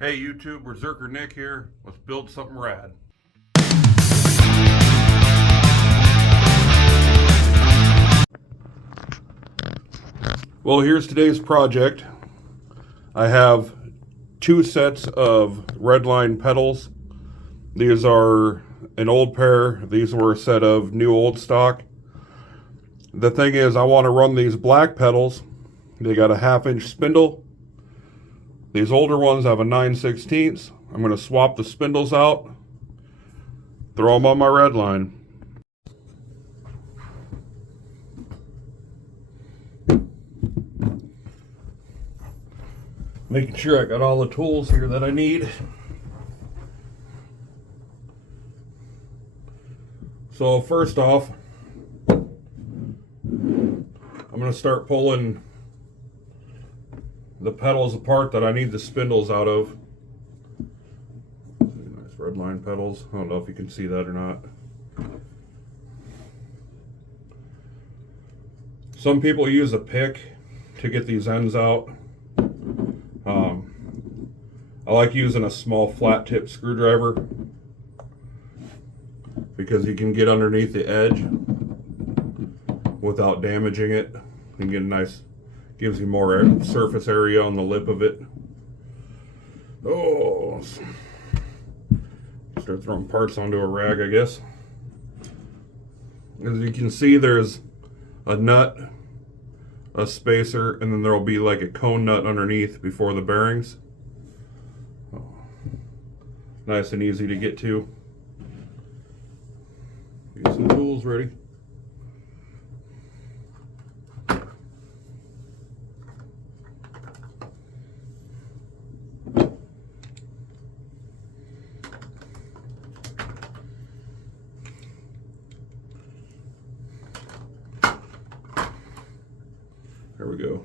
Hey YouTube, Berserker Nick here. Let's build something rad. Well, here's today's project. I have two sets of Redline pedals. These are an old pair. These were a set of new old stock. The thing is, I want to run these black pedals. They got a 1/2-inch spindle. These older ones have a 9/16. I'm going to swap the spindles out, throw them on my Redline. Making sure I got all the tools here that I need. So first off, I'm going to start pulling the pedals apart that I need the spindles out of. Nice Redline pedals. I don't know if you can see that or not. Some people use a pick to get these ends out. I like using a small flat tip screwdriver because you can get underneath the edge without damaging it. You can get a nice, gives you more surface area on the lip of it. Oh, start throwing parts onto a rag, I guess. As you can see, there's a nut, a spacer, and then there'll be like a cone nut underneath before the bearings. Nice and easy to get to. Get some tools ready. There we go.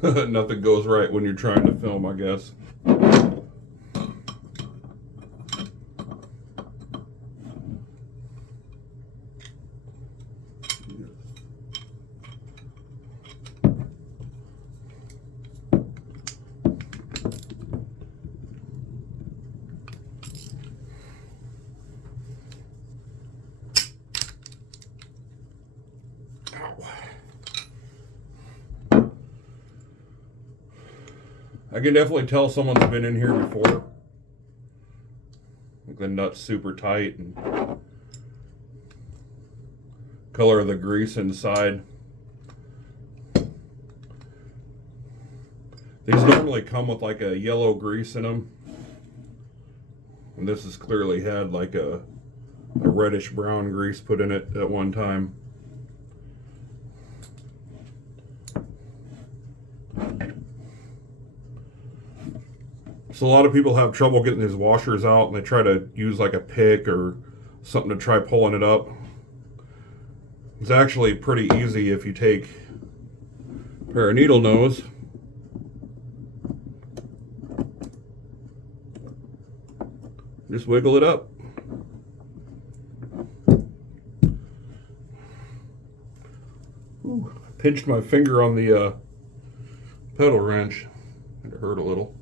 Nothing goes right when you're trying to film, I guess. I can definitely tell someone's been in here before. The nut's super tight and color of the grease inside. These normally come with like a yellow grease in them. And this has clearly had like a reddish brown grease put in it at one time. So a lot of people have trouble getting these washers out, and they try to use like a pick or something to try pulling it up. It's actually pretty easy if you take a pair of needle nose, just wiggle it up. Ooh, I pinched my finger on the pedal wrench. It hurt a little.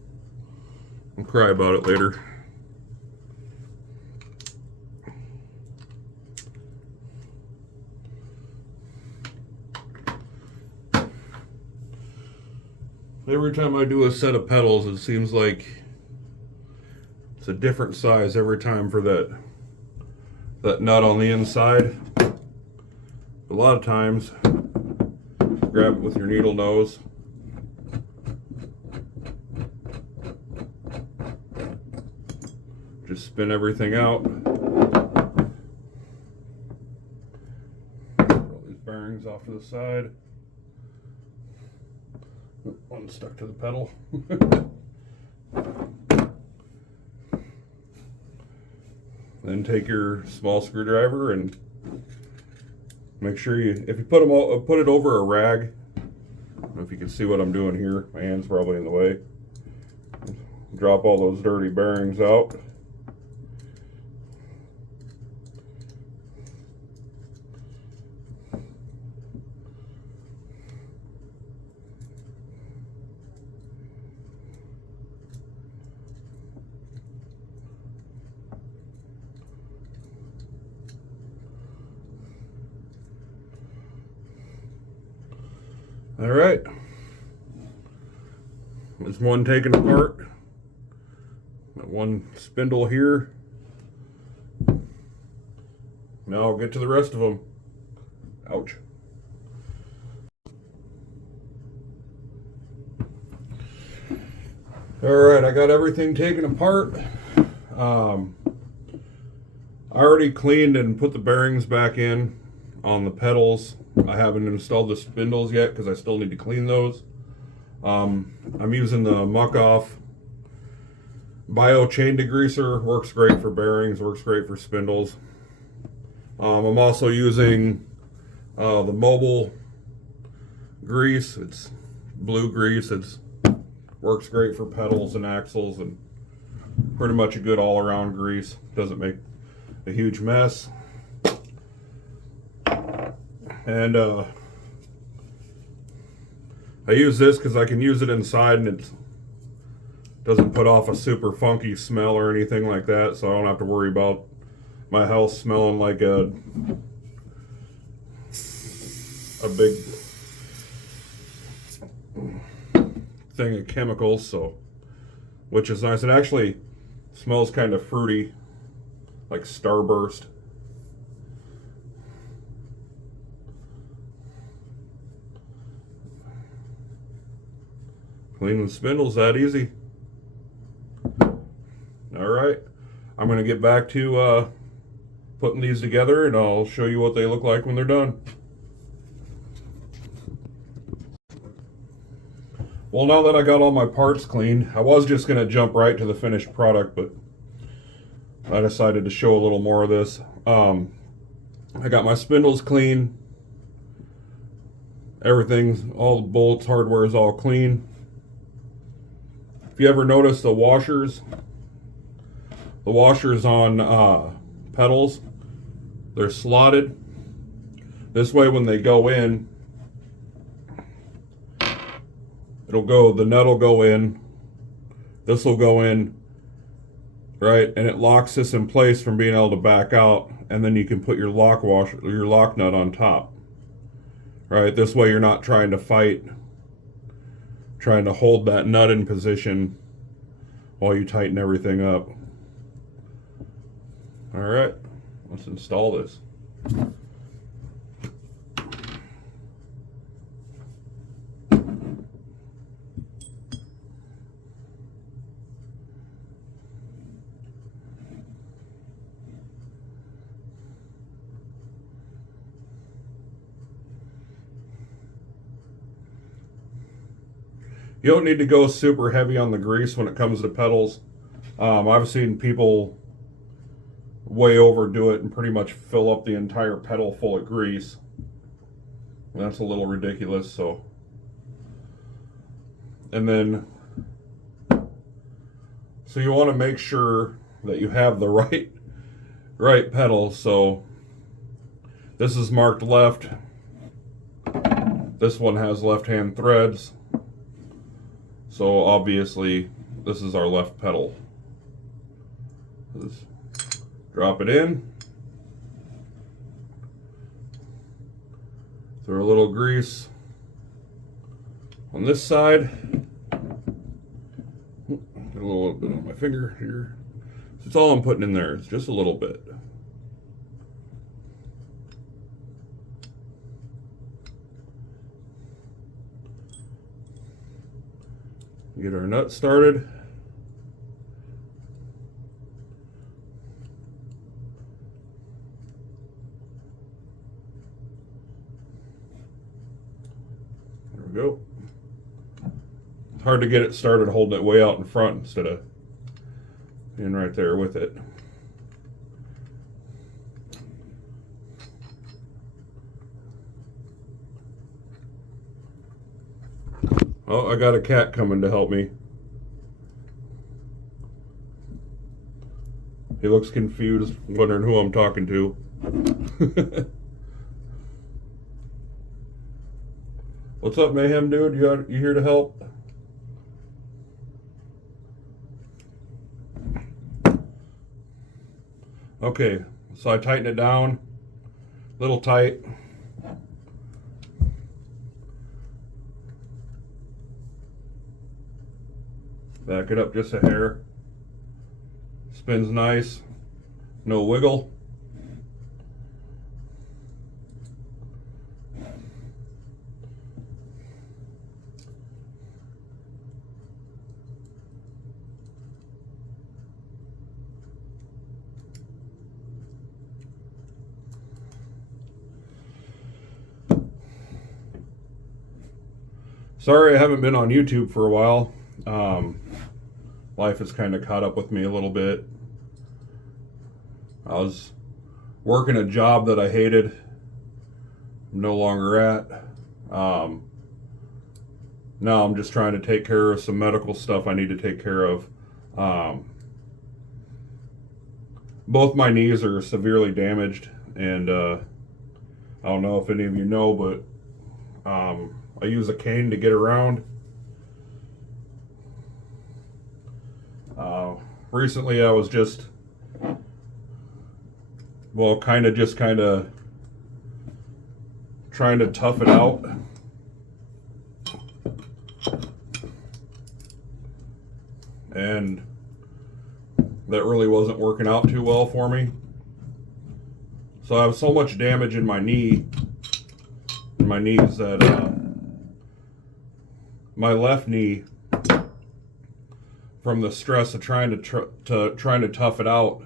I'll cry about it later. Every time I do a set of pedals, it seems like it's a different size every time for that nut on the inside. A lot of times, grab it with your needle nose. Just spin everything out. Roll these bearings off to the side. One stuck to the pedal. Then take your small screwdriver and make sure if you put it over a rag. I don't know if you can see what I'm doing here. My hand's probably in the way. Drop all those dirty bearings out. All right, there's one taken apart. Got one spindle here. Now I'll get to the rest of them. Ouch. All right, I got everything taken apart. I already cleaned and put the bearings back in on the pedals. I haven't installed the spindles yet because I still need to clean those. I'm using the Muck Off Bio Chain Degreaser. Works great for bearings, works great for spindles. I'm also using the mobile grease. It's blue grease. It's works great for pedals and axles, and pretty much a good all-around grease. Doesn't make a huge mess. And I use this because I can use it inside and it doesn't put off a super funky smell or anything like that, so I don't have to worry about my house smelling like a big thing of chemicals, so which is nice. It actually smells kind of fruity, like Starburst. Cleaning spindles that easy. All right, I'm gonna get back to putting these together, and I'll show you what they look like when they're done. Well, now that I got all my parts cleaned, I was just gonna jump right to the finished product, but I decided to show a little more of this. I got my spindles clean. Everything's, all the bolts, hardware is all clean. If you ever notice the washers on pedals, they're slotted. This way when they go in, the nut will go in, this will go in, right, and it locks this in place from being able to back out, and then you can put your lock nut on top. Right, this way you're not trying to hold that nut in position while you tighten everything up. All right, let's install this. You don't need to go super heavy on the grease when it comes to pedals. I've seen people way overdo it and pretty much fill up the entire pedal full of grease. That's a little ridiculous. So you want to make sure that you have the right pedal. So this is marked left. This one has left-hand threads. So obviously this is our left pedal. Just drop it in. Throw a little grease on this side. Get a little bit on my finger here. That's all I'm putting in there. It's just a little bit. Get our nut started. There we go. It's hard to get it started holding it way out in front instead of being right there with it. Oh, I got a cat coming to help me. He looks confused, wondering who I'm talking to. What's up, Mayhem dude? You here to help? Okay, so I tighten it down, a little tight. Back it up just a hair. Spins nice, no wiggle. Sorry I haven't been on YouTube for a while. Life has kind of caught up with me a little bit. I was working a job that I hated. I'm no longer at. Now I'm just trying to take care of some medical stuff I need to take care of. Both my knees are severely damaged, and I don't know if any of you know, but I use a cane to get around. Recently I was just kind of trying to tough it out. And that really wasn't working out too well for me. So I have so much damage in my knees that my left knee, from the stress of trying to tough it out,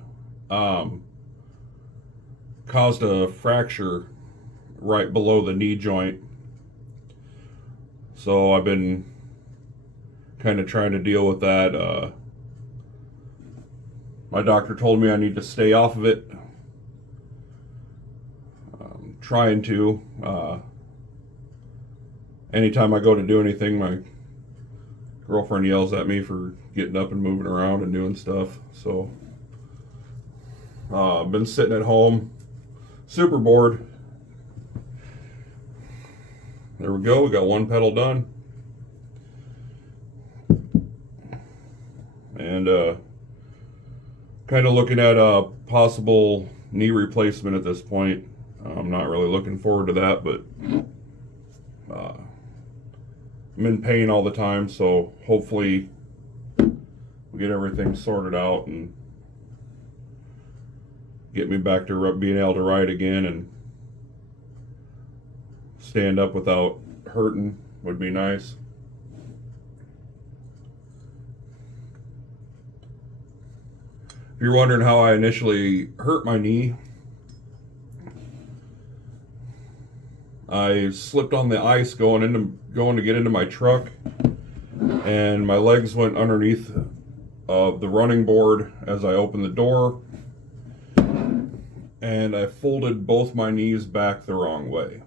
caused a fracture right below the knee joint. So I've been kind of trying to deal with that. My doctor told me I need to stay off of it. Trying to. Anytime I go to do anything, my girlfriend yells at me for getting up and moving around and doing stuff. So I've been sitting at home, super bored. There we go. We got one pedal done. And kind of looking at a possible knee replacement at this point. I'm not really looking forward to that, but I'm in pain all the time, so hopefully we get everything sorted out and get me back to being able to ride again and stand up without hurting would be nice. If you're wondering how I initially hurt my knee, I slipped on the ice going to get into my truck, and my legs went underneath the running board as I opened the door, and I folded both my knees back the wrong way.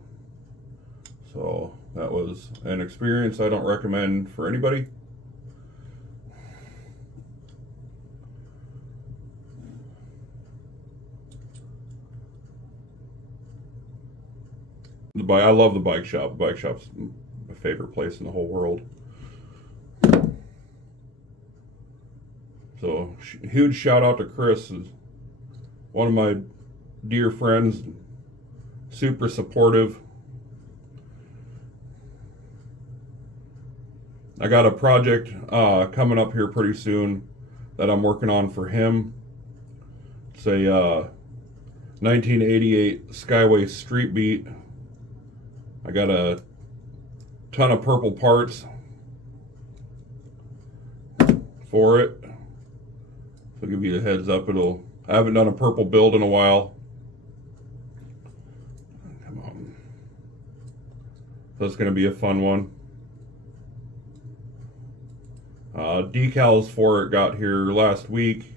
So that was an experience I don't recommend for anybody. I love the bike shop. The bike shop's my favorite place in the whole world. So huge shout out to Chris, is one of my dear friends, super supportive. I got a project coming up here pretty soon that I'm working on for him. It's a 1988 Skyway Street Beat. I got a ton of purple parts for it. So I'll give you a heads up. I haven't done a purple build in a while. Come on. So it's going to be a fun one. Decals for it got here last week.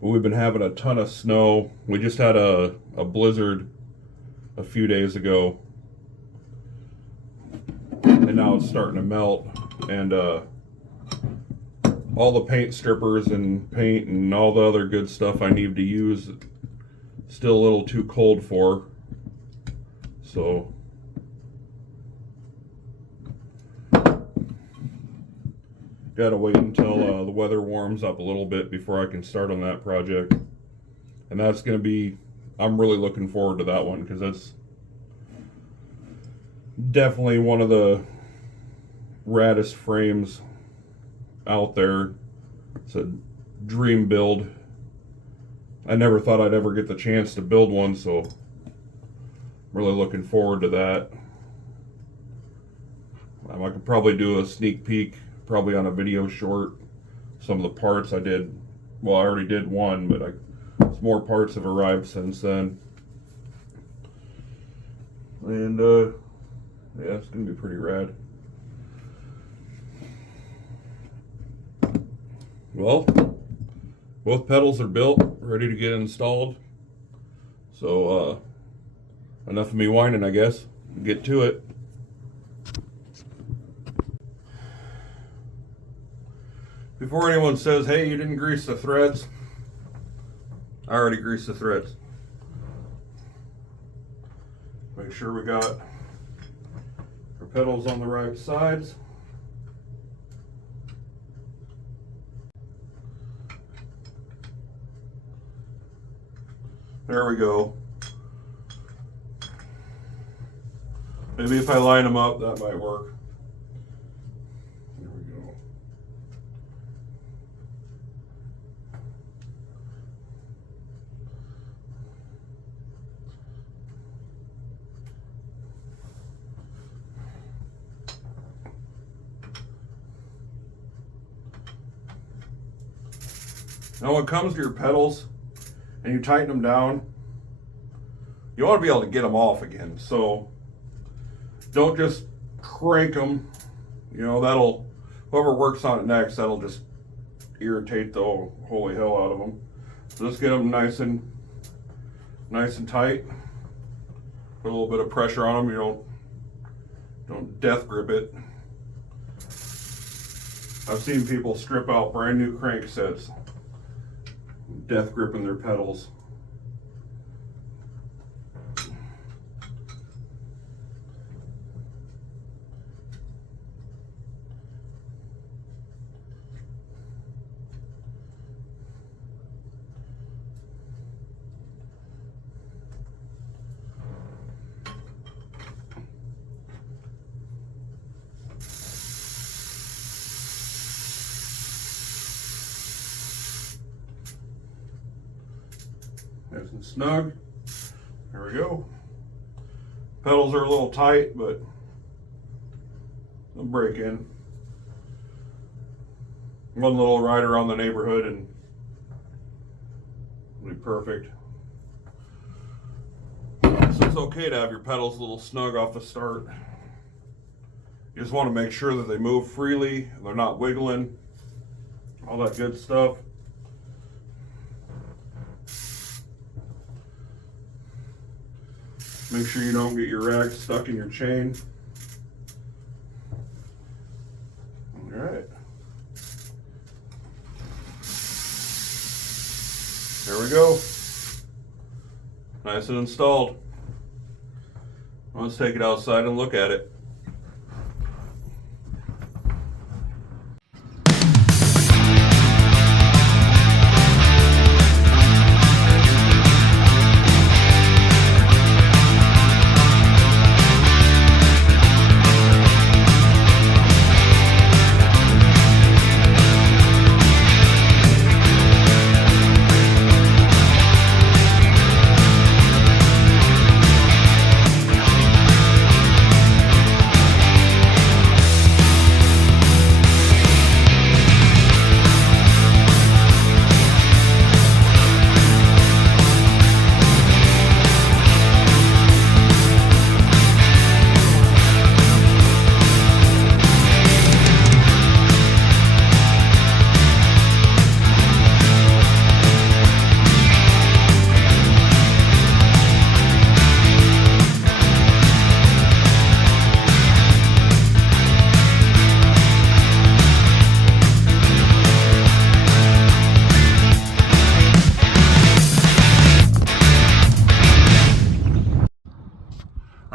But we've been having a ton of snow. We just had a blizzard a few days ago, and now it's starting to melt, and all the paint strippers and paint and all the other good stuff I need to use. Still a little too cold for. So gotta wait until the weather warms up a little bit before I can start on that project. And that's gonna be, I'm really looking forward to that one, because that's definitely one of the raddest frames out there. It's a dream build. I never thought I'd ever get the chance to build one, so I'm really looking forward to that. I could probably do a sneak peek, probably on a video short. Some of the parts I did, well, I already did one, but some more parts have arrived since then. And yeah, it's gonna be pretty rad. Well, both pedals are built, ready to get installed. So enough of me whining, I guess. Get to it. Before anyone says, hey, you didn't grease the threads, I already greased the threads. Make sure we got our pedals on the right sides. There we go. Maybe if I line them up, that might work. There we go. Now when it comes to your pedals and you tighten them down, you want to be able to get them off again. So don't just crank them. You know, whoever works on it next, that'll just irritate the holy hell out of them. So just get them nice and tight. Put a little bit of pressure on them. You don't death grip it. I've seen people strip out brand new crank sets, death gripping their pedals. Nice and snug. There we go. Pedals are a little tight, but they'll break in. One little ride around the neighborhood and it'll be perfect. So it's okay to have your pedals a little snug off the start. You just want to make sure that they move freely, they're not wiggling, all that good stuff. Make sure you don't get your rack stuck in your chain. All right. There we go. Nice and installed. Let's take it outside and look at it.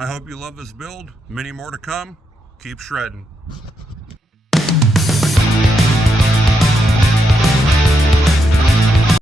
I hope you love this build. Many more to come. Keep shredding.